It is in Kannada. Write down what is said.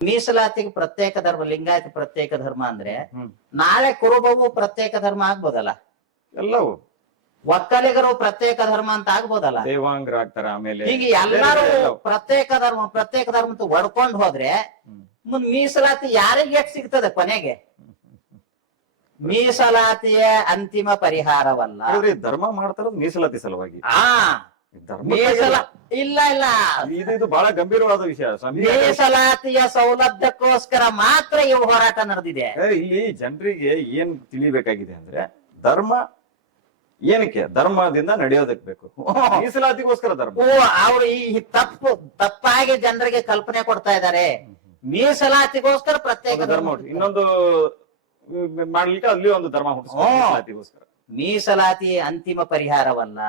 ಮೀಸಲಾತಿಗೆ ಪ್ರತ್ಯೇಕ ಧರ್ಮ, ಲಿಂಗಾಯತ ಪ್ರತ್ಯೇಕ ಧರ್ಮ ಅಂದ್ರೆ ಹ್ಮ್ ನಾಳೆ ಕುರುಬವು ಪ್ರತ್ಯೇಕ ಧರ್ಮ ಆಗ್ಬೋದಲ್ಲ, ಎಲ್ಲವೂ ಒಕ್ಕಲಿಗರು ಪ್ರತ್ಯೇಕ ಧರ್ಮ ಅಂತ ಆಗ್ಬೋದಲ್ಲ. ದೇವಾಂಗರಾಗ್ತಾರೆ. ಆಮೇಲೆ ಹೀಗೆ ಎಲ್ಲರೂ ಎಲ್ಲವೂ. ಪ್ರತ್ಯೇಕ ಧರ್ಮ ಅಂತ ಹೊಡ್ಕೊಂಡ್ ಹೋದ್ರೆ ಹ್ಮ್. ಮುಂದ್ ಮೀಸಲಾತಿ ಯಾರಿಗೆ ಎಷ್ಟ್ ಸಿಗ್ತದೆ ಕೊನೆಗೆ? ಮೀಸಲಾತಿಯ ಅಂತಿಮ ಪರಿಹಾರವಲ್ಲ. ಹಾಗಾದ್ರೆ ಈ ಧರ್ಮ ಮಾಡ್ತಾರ ಮೀಸಲಾತಿ ಸಲುವಾಗಿ. ಆ ಧರ್ಮ ಮೀಸಲ ಇಲ್ಲ ಇಲ್ಲ ಇದು ಬಹಳ ಗಂಭೀರವಾದ ವಿಷಯ ಸ್ವಾಮಿ. ಮೀಸಲಾತಿಯ ಸೌಲಭ್ಯಕ್ಕೋಸ್ಕರ ಮಾತ್ರ ಇವು ಹೋರಾಟ ನಡೆದಿದೆ. ಇಲ್ಲಿ ಜನರಿಗೆ ಏನ್ ತಿಳಿಬೇಕಾಗಿದೆ ಅಂದ್ರೆ ಧರ್ಮ ಏನಕ್ಕೆ ಧರ್ಮದಿಂದ ನಡೆಯೋದಕ್ ಬೇಕು, ಮೀಸಲಾತಿಗೋಸ್ಕರ ಧರ್ಮ. ಓ ಅವ್ರು ಈ ತಪ್ಪಾಗಿ ಜನರಿಗೆ ಕಲ್ಪನೆ ಕೊಡ್ತಾ ಇದ್ದಾರೆ. ಮೀಸಲಾತಿಗೋಸ್ಕರ ಪ್ರತ್ಯೇಕ ಧರ್ಮ ಹುಟ್ಟು ಇನ್ನೊಂದು ಮಾಡ್ಲಿಕ್ಕೆ ಅಲ್ಲಿ ಒಂದು ಧರ್ಮ ಹುಟ್ಟಿಸ್ತಾರೆ ಮೀಸಲಾತಿಗೋಸ್ಕರ. ಮೀಸಲಾತಿ ಅಂತಿಮ ಪರಿಹಾರವಲ್ಲ.